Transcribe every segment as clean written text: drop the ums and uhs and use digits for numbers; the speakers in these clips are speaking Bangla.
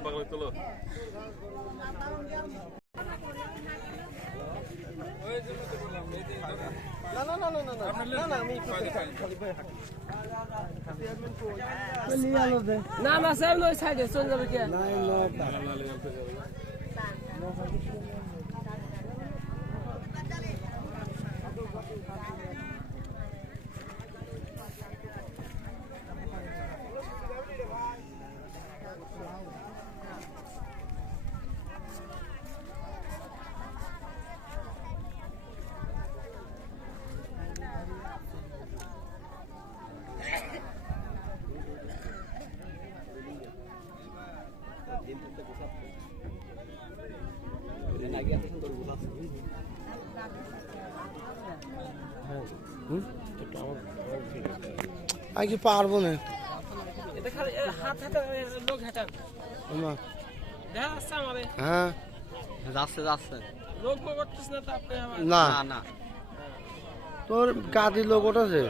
বাংলা তোলো না না স্যার ওই সাইডে চলে যাবে কে আগে পারবো না এটা খালি হাত হাতে লোক হাঁটান হ্যাঁ যাচ্ছে যাচ্ছে লোক করতেছ না তো আপনি না না না তোর গাড়ির লোক ওঠেছে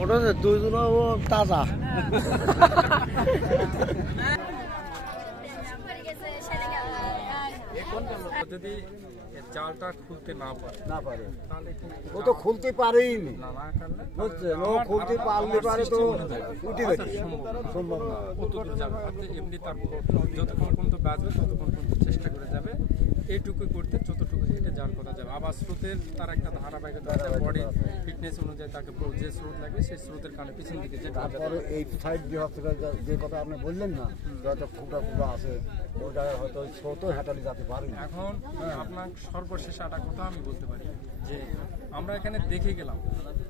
ওঠেছে দুইজন ও তাজা যদি জালটা খুলতে না পারে তাহলে ও তো খুলতে পারেই নি না করলে বুঝছেন ও খুলতে পারলে পারে তো উঠে গেছে সম্ভব না কতদূর যাবে এমনি তার যতক্ষণ পর্যন্ত বাজবে ততক্ষণ পর্যন্ত চেষ্টা করে যাবে এইটুকু করতে যতটুকু হেঁটে যাওয়ার কথা যাবে আবার স্রোতের তার একটা ধারাবাহিকতা বডি ফিটনেস অনুযায়ী তাকে যে স্রোত লাগবে সেই স্রোতের কারণে পিছন দিকে যেতে তারপরে এই সাইড দিয়ে হসপিটাল যে কথা আপনি বললেন না যত ফুটা ফুটা আছে ওই জায়গায় হয়তো স্রোতও হেঁটালি যেতে পারে এখন আপনার সর্বশেষ একটা কথা আমি বলতে পারি যে আমরা এখানে দেখে গেলাম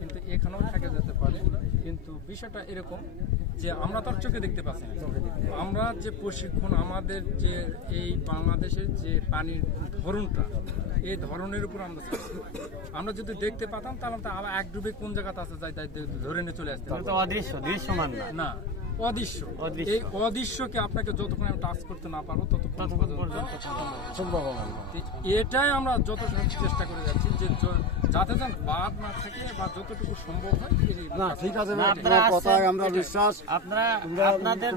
কিন্তু এখানেও থেকে যেতে পারে কিন্তু বিষয়টা এরকম যে আমরা তার চোখে দেখতে পাচ্ছি না আমরা যে প্রশিক্ষণ আমাদের যে এই বাংলাদেশের যে পানির ধরনটা এই ধরনের উপর আমরা যদি দেখতে পাতাম তাহলে তো আবার এক ডুবে কোন জায়গাতে আছে যাই তাই ধরে নিয়ে চলে আসতে অদৃশ্য দৃশ্যমান না অদৃশ্য এই অদৃশ্যকে আপনাকে যতক্ষণ আমি টাচ করতে না পারবো ততক্ষণ সম্ভব এটাই আমরা যত চেষ্টা করে যাচ্ছি যে যাতে যেন বাদ না থাকে বা যতটুকু সম্ভব হয় না ঠিক আছে আপনার কথায় আমরা বিশ্বাস আপনারা আপনাদের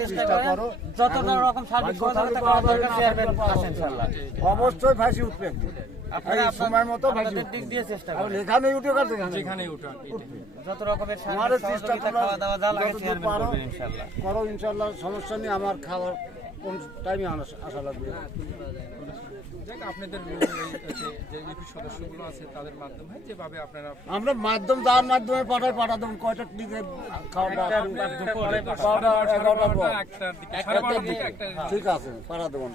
চেষ্টা করো যত রকম সার্ভিস অবশ্যই ভাসি উঠবে সময় মতো দিক দিয়ে চেষ্টা করো এখানে উঠে গেছে যেখানেই ওঠা যত রকমের চেষ্টা খাওয়া দাওয়া যা লাগে ইনশাআল্লাহ করো ইনশাআল্লাহ সমস্যা নেই আমার খাওয়ার কোন টাইমে আসা লাগবে আপনাদের যে ইউপি সদস্যগুলো আছে তাদের মাধ্যমে যেভাবে আপনারা আমরা মাধ্যম যার মাধ্যমে পাঠা দেবো কয়টা দিকে ঠিক আছে পাঠা দেবো